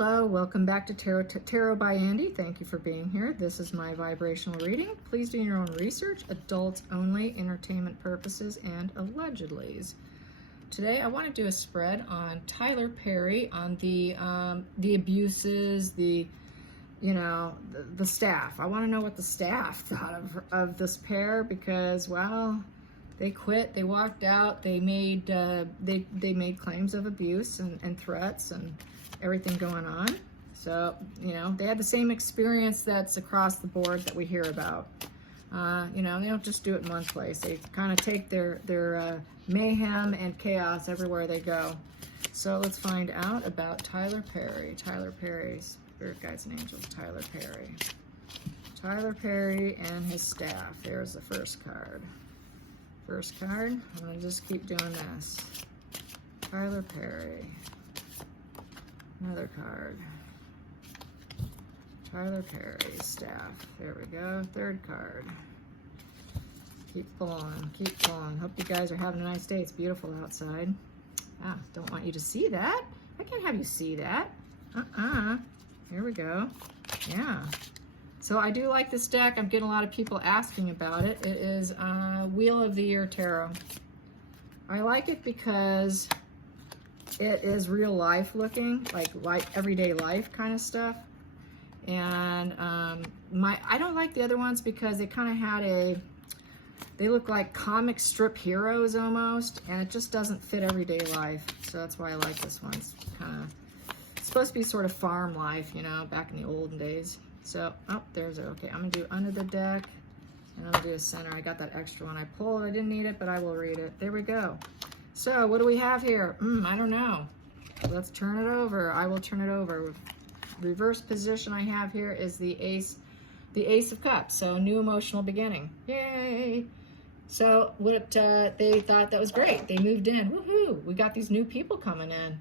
Hello, welcome back to Tarot by Andy. Thank you for being here. This is my vibrational reading. Please do your own research. Adults only, entertainment purposes, and allegedlys. Today, I want to do a spread on Tyler Perry, on the abuses, the staff. I want to know what the staff thought of this pair because, well, they quit. They walked out. They made they made claims of abuse and threats and everything going on. So, they had the same experience that's across the board that we hear about. They don't just do it in one place. They kind of take their mayhem and chaos everywhere they go. So let's find out about Tyler Perry. Tyler Perry's Spirit Guides and Angels. Tyler Perry. Tyler Perry and his staff. There's the first card. First card. I'm going to just keep doing this. Tyler Perry. Another card. Tyler Perry, staff. There we go. Third card. Keep pulling. Keep pulling. Hope you guys are having a nice day. It's beautiful outside. Don't want you to see that. I can't have you see that. Here we go. Yeah. So I do like this deck. I'm getting a lot of people asking about it. It is Wheel of the Year Tarot. I like it because it is real life looking, like everyday life kind of stuff. And I don't like the other ones because they kind of had they look like comic strip heroes almost, and it just doesn't fit everyday life. So that's why I like this one. It's supposed to be sort of farm life, back in the olden days. So, okay, I'm gonna do under the deck, and I'm gonna do a center. I got that extra one I pulled. I didn't need it, but I will read it. There we go. So what do we have here? I don't know. Let's turn it over. I will turn it over. Reverse position I have here is the Ace of Cups. So new emotional beginning. Yay! So they thought that was great. They moved in. Woohoo! We got these new people coming in.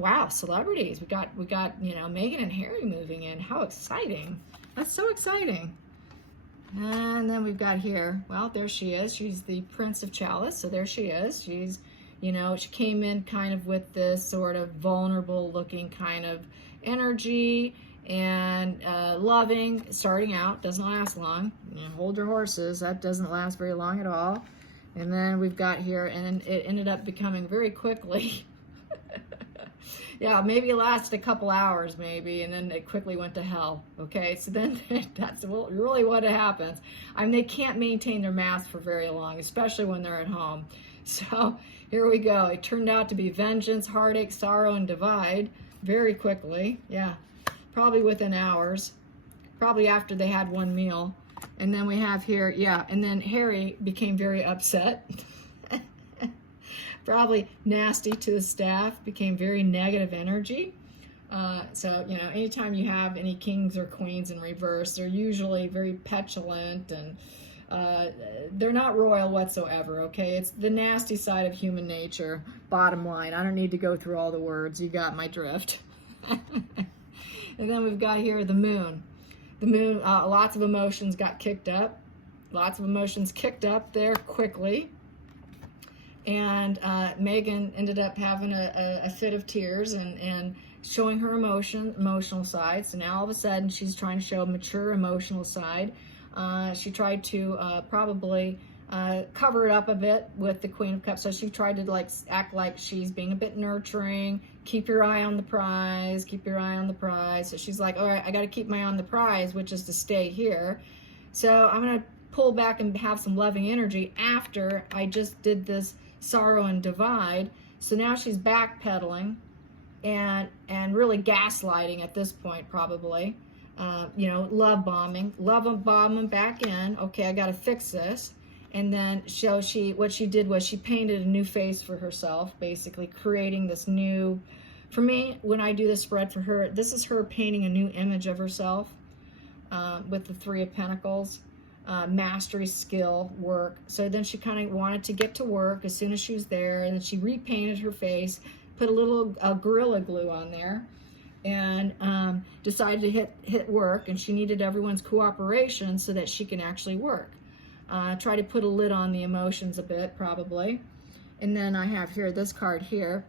Wow, celebrities. We got Meghan and Harry moving in. How exciting! That's so exciting. And then we've got here, well, there she is. She's the Prince of Chalice, so there she is. She's, she came in kind of with this sort of vulnerable looking kind of energy and loving, starting out, doesn't last long. Hold your horses, that doesn't last very long at all. And then we've got here, and then it ended up becoming very quickly, yeah, maybe it lasted a couple hours maybe, and then it quickly went to hell. Okay, so then that's really what happens. They can't maintain their mask for very long, especially when they're at home. So here we go. It turned out to be vengeance, heartache, sorrow, and divide very quickly. Yeah, probably within hours, probably after they had one meal. And then we have here, yeah, and then Harry became very upset. Probably nasty to the staff, became very negative energy. So, anytime you have any kings or queens in reverse, they're usually very petulant and they're not royal whatsoever, okay? It's the nasty side of human nature, bottom line. I don't need to go through all the words. You got my drift. And then we've got here the moon. The moon, lots of emotions got kicked up. Lots of emotions kicked up there quickly. And Meghan ended up having a fit of tears and showing her emotional side. So now all of a sudden she's trying to show a mature emotional side. She tried to probably cover it up a bit with the Queen of Cups. So she tried to act like she's being a bit nurturing. Keep your eye on the prize. Keep your eye on the prize. So she's like, all right, I got to keep my eye on the prize, which is to stay here. So I'm going to pull back and have some loving energy after I just did this sorrow and divide. So now she's backpedaling and really gaslighting at this point, probably. Love bombing back in. Okay, I got to fix this. And then what she did was she painted a new face for herself, basically creating this new, for me, when I do the spread for her, this is her painting a new image of herself with the Three of Pentacles. Mastery, skill, work. So then she kind of wanted to get to work as soon as she was there, and then she repainted her face, put a little Gorilla Glue on there, and decided to hit work, and she needed everyone's cooperation so that she can actually work. Try to put a lid on the emotions a bit, probably. And then I have here this card here,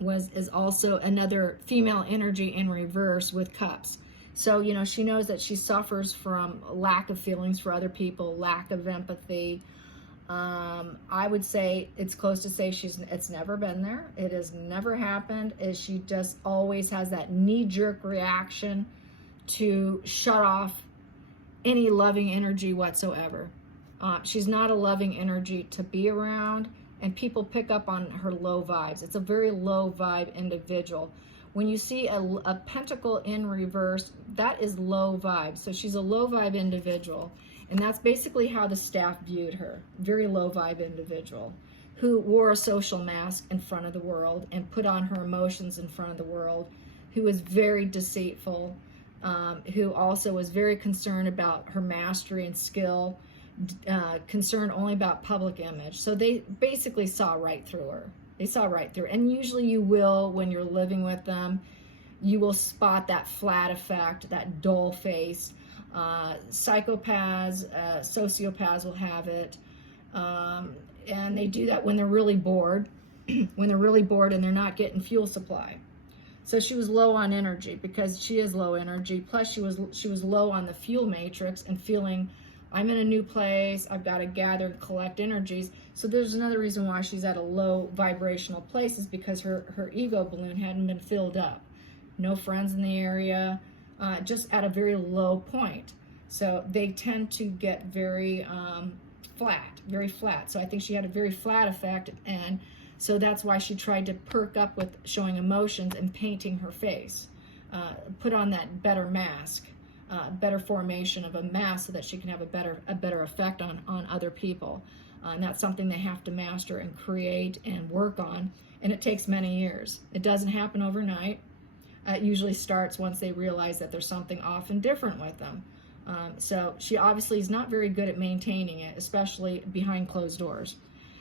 is also another female energy in reverse with cups. So, you know, she knows that she suffers from lack of feelings for other people, lack of empathy. I would say it's close to say it's never been there. It has never happened. She just always has that knee-jerk reaction to shut off any loving energy whatsoever. She's not a loving energy to be around, and people pick up on her low vibes. It's a very low vibe individual. When you see a pentacle in reverse, that is low vibe. So she's a low vibe individual. And that's basically how the staff viewed her. Very low vibe individual who wore a social mask in front of the world and put on her emotions in front of the world, who was very deceitful, who also was very concerned about her mastery and skill, concerned only about public image. So they basically saw right through her. They saw right through. And usually you will, when you're living with them, you will spot that flat effect, that dull face. Psychopaths, sociopaths will have it. And they do that when they're really bored, when they're really bored and they're not getting fuel supply. So she was low on energy because she is low energy. Plus she was low on the fuel matrix and feeling, I'm in a new place, I've got to gather and collect energies. So there's another reason why she's at a low vibrational place, is because her ego balloon hadn't been filled up. No friends in the area, just at a very low point. So they tend to get very flat. So I think she had a very flat effect, and so that's why she tried to perk up with showing emotions and painting her face. Put on that better mask. Better formation of a mask so that she can have a better effect on other people. And that's something they have to master and create and work on, and it takes many years. It doesn't happen overnight. It usually starts once they realize that there's something off and different with them. So she obviously is not very good at maintaining it, especially behind closed doors.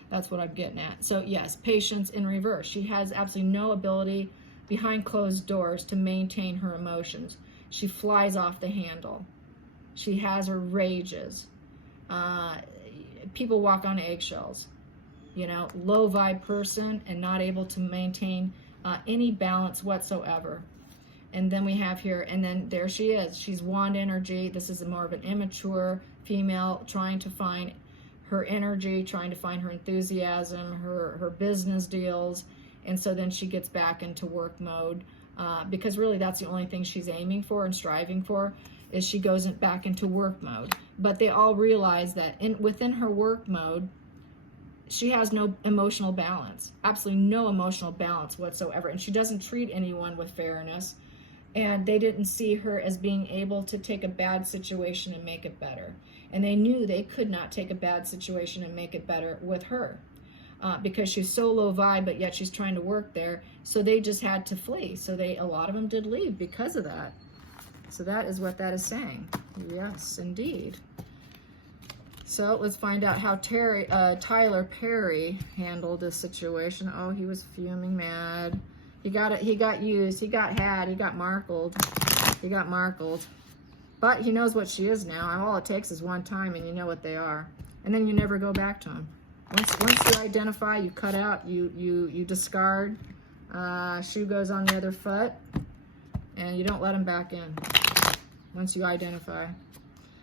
That's what I'm getting at. So yes, patience in reverse. She has absolutely no ability behind closed doors to maintain her emotions. She flies off the handle. She has her rages. People walk on eggshells. You know, low vibe person and not able to maintain any balance whatsoever. And then we have here, and then there she is. She's wand energy. This is more of an immature female trying to find her energy, trying to find her enthusiasm, her business deals. And so then she gets back into work mode. Because really that's the only thing she's aiming for and striving for, is she goes back into work mode. But they all realize that within her work mode, she has no emotional balance, absolutely no emotional balance whatsoever. And she doesn't treat anyone with fairness. And they didn't see her as being able to take a bad situation and make it better. And they knew they could not take a bad situation and make it better with her. Because she's so low vibe, but yet she's trying to work there. So they just had to flee. So a lot of them did leave because of that. So that is what that is saying. Yes, indeed. So let's find out how Tyler Perry handled this situation. Oh, he was fuming mad. He got used, he got had, he got markled. He got markled. But he knows what she is now. All it takes is one time and you know what they are. And then you never go back to them. Once you identify, you cut out, you discard, shoe goes on the other foot, and you don't let them back in once you identify.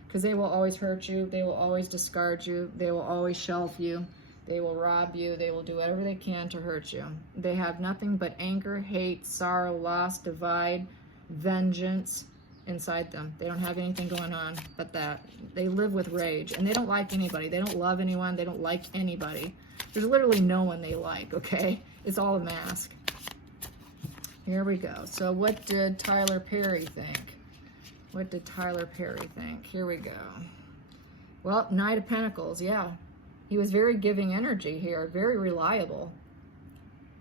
Because they will always hurt you, they will always discard you, they will always shelf you, they will rob you, they will do whatever they can to hurt you. They have nothing but anger, hate, sorrow, loss, divide, vengeance inside them. They don't have anything going on but that. They live with rage, and they don't like anybody. They don't love anyone. They don't like anybody. There's literally no one they like, okay? It's all a mask. Here we go. So what did Tyler Perry think? What did Tyler Perry think? Here we go. Well, Knight of Pentacles, yeah. He was very giving energy here, very reliable.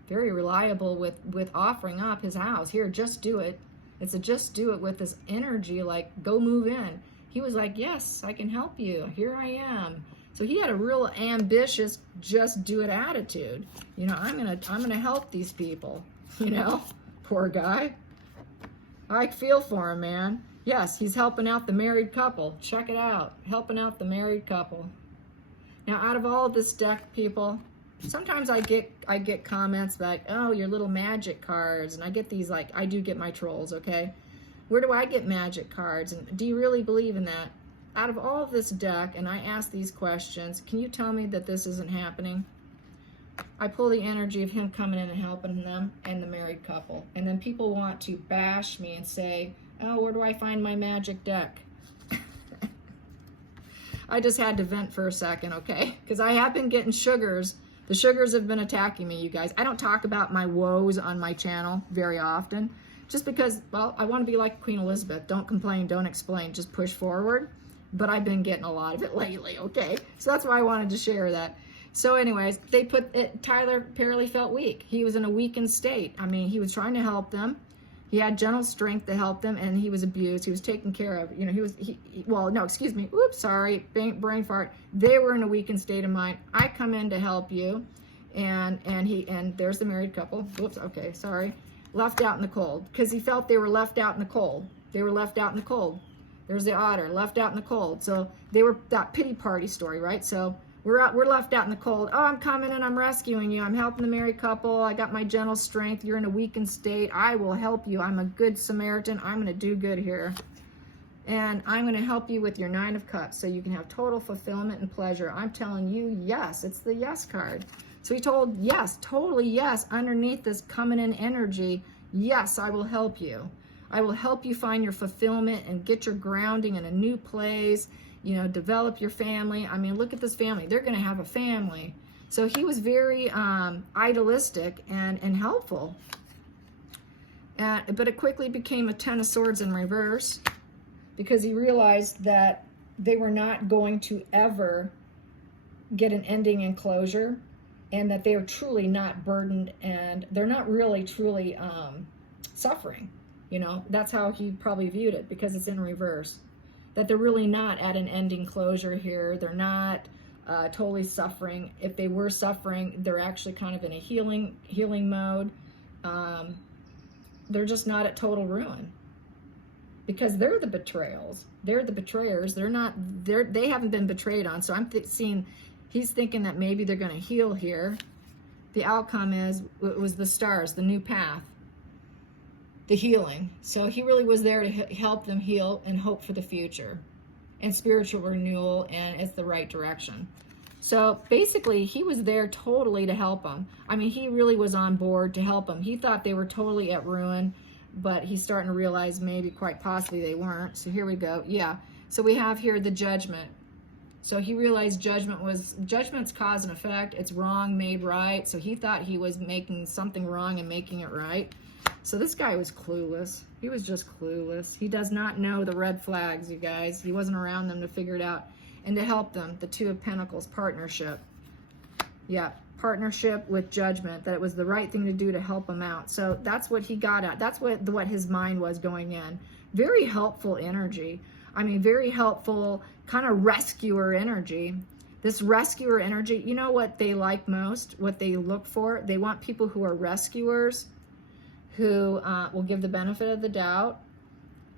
Very reliable with offering up his house. Here, just do it. It's a just do it with this energy, like, go move in. He was like, yes, I can help you. Here I am. So he had a real ambitious, just do it attitude. You know, I'm gonna help these people. You know, poor guy. I feel for him, man. Yes, he's helping out the married couple. Check it out, helping out the married couple. Now, out of all of this deck, people, sometimes I get comments like, oh, your little magic cards, and I get these, like, I do get my trolls, okay? Where do I get magic cards, and do you really believe in that? Out of all of this deck, and I ask these questions, can you tell me that this isn't happening? I pull the energy of him coming in and helping them and the married couple. And then people want to bash me and say, oh, where do I find my magic deck? I just had to vent for a second, okay? Because I have been getting sugars. The sugars have been attacking me, you guys. I don't talk about my woes on my channel very often, just because, well, I want to be like Queen Elizabeth. Don't complain, don't explain, just push forward. But I've been getting a lot of it lately, okay? So that's why I wanted to share that. So anyways, they put it, Tyler apparently felt weak. He was in a weakened state. I mean, he was trying to help them. He had gentle strength to help them, and he was abused. He was taken care of. You know, well, no, excuse me. Oops, sorry, brain fart. They were in a weakened state of mind. I come in to help you, and there's the married couple. Oops, okay, sorry. Left out in the cold, because he felt they were left out in the cold. They were left out in the cold. There's the otter, left out in the cold. So they were that pity party story, right? So we're left out in the cold. Oh, I'm coming and I'm rescuing you. I'm helping the married couple. I got my gentle strength. You're in a weakened state. I will help you. I'm a good Samaritan. I'm going to do good here. And I'm going to help you with your 9 of Cups so you can have total fulfillment and pleasure. I'm telling you, yes. It's the yes card. So he told yes, totally yes, underneath this coming in energy. Yes, I will help you. I will help you find your fulfillment and get your grounding in a new place. You know, develop your family. I mean, look at this family. They're going to have a family. So he was very idealistic and helpful. But it quickly became a 10 of Swords in reverse because he realized that they were not going to ever get an ending and closure, and that they are truly not burdened, and they're not really truly suffering. You know, that's how he probably viewed it, because it's in reverse. That they're really not at an ending closure here. They're not totally suffering. If they were suffering, they're actually kind of in a healing mode. They're just not at total ruin, because they're the betrayals. They're the betrayers. They haven't been betrayed on. So I'm seeing, he's thinking that maybe they're going to heal here. The outcome was the stars, the new path. The healing. So he really was there to help them heal and hope for the future and spiritual renewal, and it's the right direction. So basically he was there totally to help them. I mean, he really was on board to help them. He thought they were totally at ruin, but he's starting to realize maybe quite possibly they weren't. So here we go. Yeah. So we have here the Judgment. So he realized judgment's cause and effect. It's wrong made right. So he thought he was making something wrong and making it right. So this guy was clueless. He was just clueless. He does not know the red flags, you guys. He wasn't around them to figure it out. And to help them, the 2 of Pentacles, partnership. Yeah, partnership with judgment, that it was the right thing to do to help him out. So that's what he got at. That's what his mind was going in. Very helpful energy. I mean, very helpful, kind of rescuer energy. This rescuer energy, you know what they like most, what they look for? They want people who are rescuers, who will give the benefit of the doubt,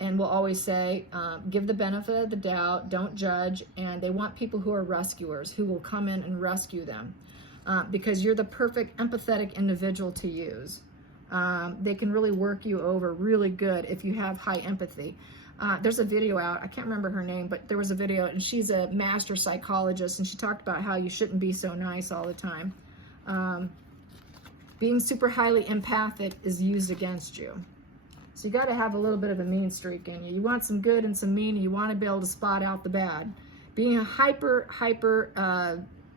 and will always say, give the benefit of the doubt, don't judge, and they want people who are rescuers, who will come in and rescue them, because you're the perfect empathetic individual to use. They can really work you over really good if you have high empathy. There's a video out, I can't remember her name, but there was a video, and she's a master psychologist, and she talked about how you shouldn't be so nice all the time. Being super highly empathic is used against you. So you got to have a little bit of a mean streak in you. You want some good and some mean, and you want to be able to spot out the bad. Being a hyper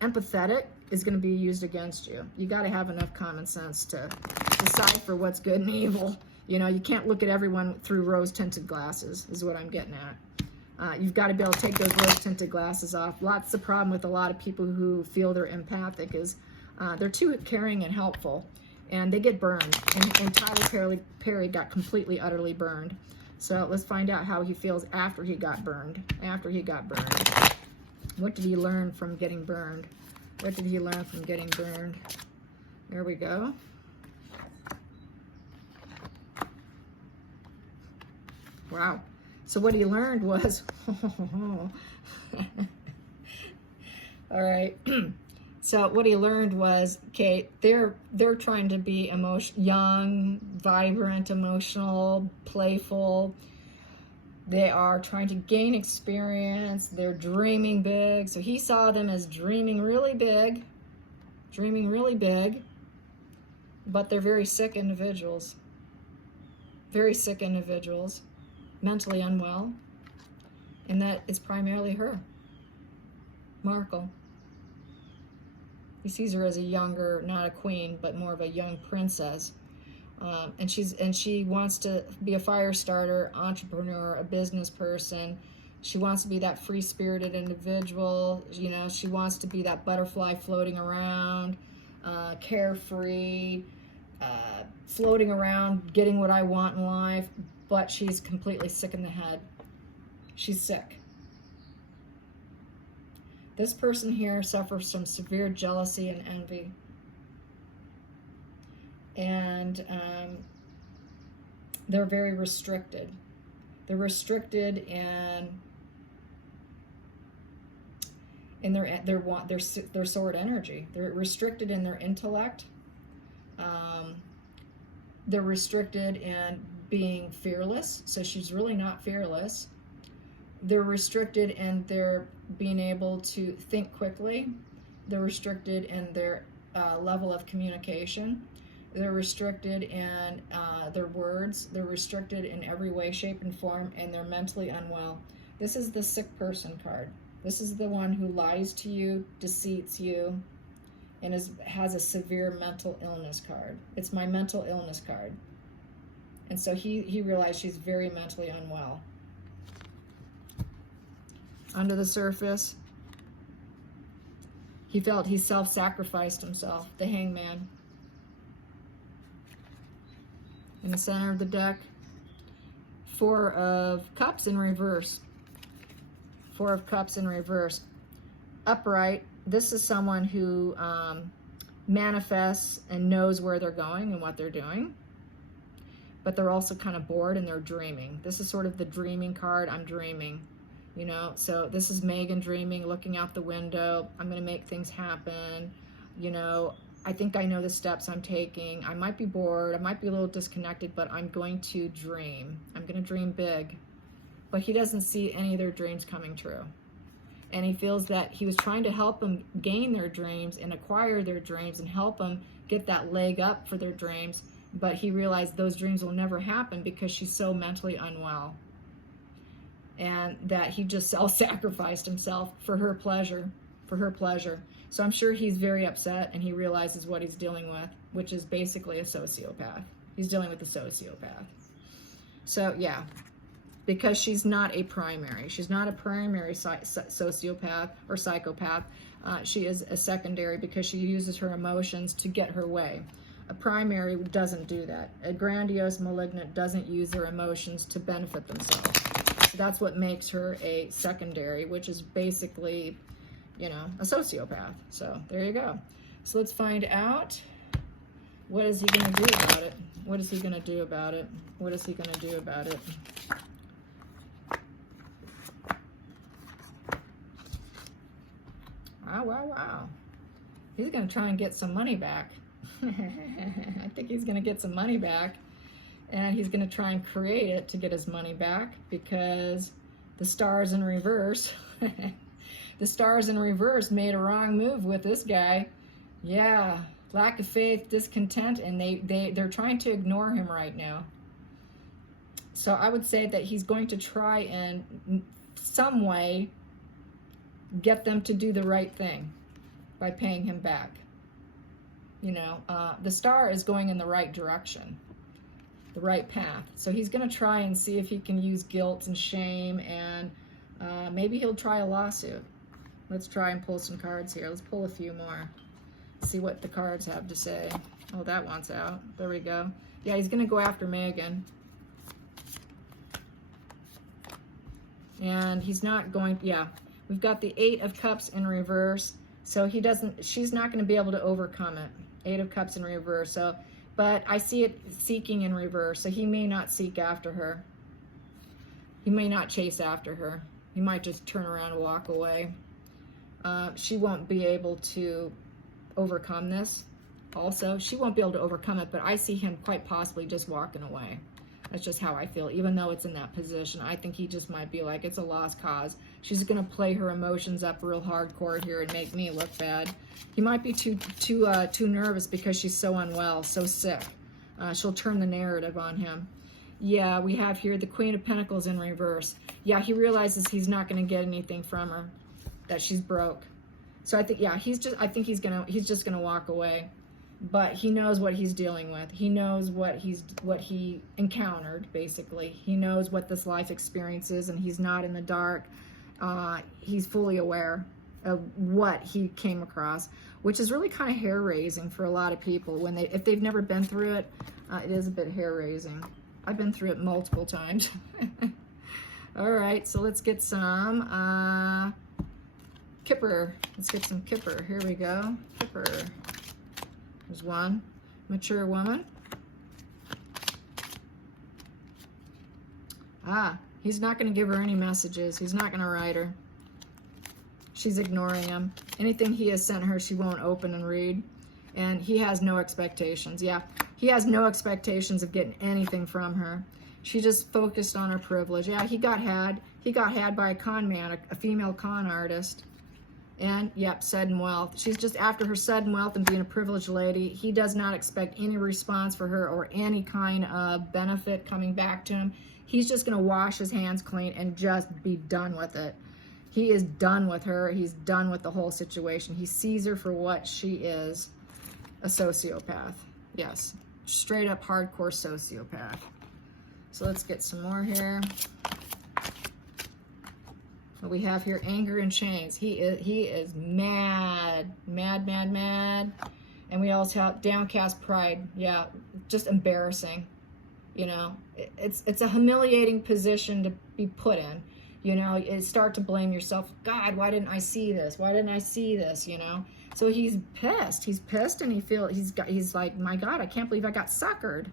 empathetic is going to be used against you. You got to have enough common sense to decipher what's good and evil. You know, you can't look at everyone through rose-tinted glasses, is what I'm getting at. You've got to be able to take those rose-tinted glasses off. Lots of problem with a lot of people who feel they're empathic is they're too caring and helpful, and they get burned. And Tyler Perry got completely, utterly burned. So let's find out how he feels after he got burned. What did he learn from getting burned? What did he learn from getting burned? There we go. Wow. So what he learned was, all right. So what he learned was, okay, they're trying to be young, vibrant, emotional, playful. They are trying to gain experience. They're dreaming big. So he saw them as dreaming really big, but they're very sick individuals. Very sick individuals, mentally unwell. And that is primarily her, Markle. He sees her as a younger, not a queen, but more of a young princess. And she wants to be a fire starter, entrepreneur, a business person. She wants to be that free-spirited individual. You know, she wants to be that butterfly floating around, carefree, floating around, getting what I want in life. But she's completely sick in the head. She's sick. This person here suffers from severe jealousy and envy. And they're very restricted. They're restricted in their sword energy. They're restricted in their intellect. They're restricted in being fearless. So she's really not fearless. They're restricted in their being able to think quickly. They're restricted in their level of communication. They're restricted in their words. They're restricted in every way, shape, and form, and they're mentally unwell. This is the sick person card. This is the one who lies to you, deceits you, and has a severe mental illness card. It's my mental illness card. And so he realized she's very mentally unwell. Under the surface, he felt he self-sacrificed himself, the Hangman. In the center of the deck, Four of Cups in reverse. Four of Cups in reverse. Upright, this is someone who manifests and knows where they're going and what they're doing. But they're also kind of bored and they're dreaming. This is sort of the dreaming card. I'm dreaming. You know, so this is Meghan dreaming, looking out the window. I'm going to make things happen. You know, I think I know the steps I'm taking. I might be bored. I might be a little disconnected, but I'm going to dream. I'm going to dream big. But he doesn't see any of their dreams coming true. And he feels that he was trying to help them gain their dreams and acquire their dreams and help them get that leg up for their dreams. But he realized those dreams will never happen because she's so mentally unwell. And that he just self-sacrificed himself for her pleasure, So I'm sure he's very upset and he realizes what he's dealing with, which is basically a sociopath. He's dealing with a sociopath. So yeah, because she's not a primary. She's not a primary sociopath or psychopath. She is a secondary because she uses her emotions to get her way. A primary doesn't do that. A grandiose malignant doesn't use their emotions to benefit themselves. That's what makes her a secondary, which is basically, you know, a sociopath. So there you go. So let's find out, what is he going to do about it? What is he going to do about it? What is he going to do about it? Wow, wow, wow. He's going to try and get some money back. I think he's going to get some money back. And he's going to try and create it to get his money back because the stars in reverse, the stars in reverse made a wrong move with this guy. Yeah, lack of faith, discontent, and they're trying to ignore him right now. So I would say that he's going to try and some way get them to do the right thing by paying him back. You know, the star is going in the right direction. The right path. So he's going to try and see if he can use guilt and shame, and maybe he'll try a lawsuit. Let's try and pull some cards here. Let's pull a few more. See what the cards have to say. Oh, that one's out. There we go. Yeah, he's going to go after Meghan. And he's not going, yeah. We've got the Eight of Cups in reverse. So she's not going to be able to overcome it. Eight of Cups in reverse. So, but I see it seeking in reverse, so he may not seek after her. He may not chase after her. He might just turn around and walk away. She won't be able to overcome this also. She won't be able to overcome it, but I see him quite possibly just walking away. That's just how I feel. Even though it's in that position, I think he just might be like, it's a lost cause. She's going to play her emotions up real hardcore here and make me look bad. He might be too nervous because she's so unwell, so sick. She'll turn the narrative on him. Yeah, we have here the Queen of Pentacles in reverse. Yeah, he realizes he's not going to get anything from her, that she's broke. So I think, yeah, I think he's just gonna walk away. But he knows what he's dealing with. He knows what he encountered, basically. He knows what this life experience is, and he's not in the dark. He's fully aware of what he came across, which is really kind of hair-raising for a lot of people. If they've never been through it, it is a bit hair-raising. I've been through it multiple times. All right, so let's get some Kipper. Let's get some Kipper. Here we go. Kipper. There's one. Mature woman. He's not going to give her any messages. He's not going to write her. She's ignoring him. Anything he has sent her, she won't open and read. And he has no expectations. Yeah, he has no expectations of getting anything from her. She just focused on her privilege. Yeah, he got had. He got had by a con man, a female con artist. And, yep, sudden wealth. She's just after her sudden wealth and being a privileged lady. He does not expect any response for her or any kind of benefit coming back to him. He's just going to wash his hands clean and just be done with it. He is done with her. He's done with the whole situation. He sees her for what she is, a sociopath. Yes, straight up hardcore sociopath. So let's get some more here. What we have here, anger and chains. He is mad. And we also have downcast pride. Yeah, just embarrassing. You know, it's a humiliating position to be put in. You know, you start to blame yourself. God, why didn't I see this? Why didn't I see this? You know, so he's pissed. He's pissed, and he's like, my God, I can't believe I got suckered.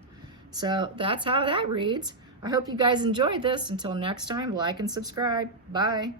So that's how that reads. I hope you guys enjoyed this. Until next time, like and subscribe. Bye.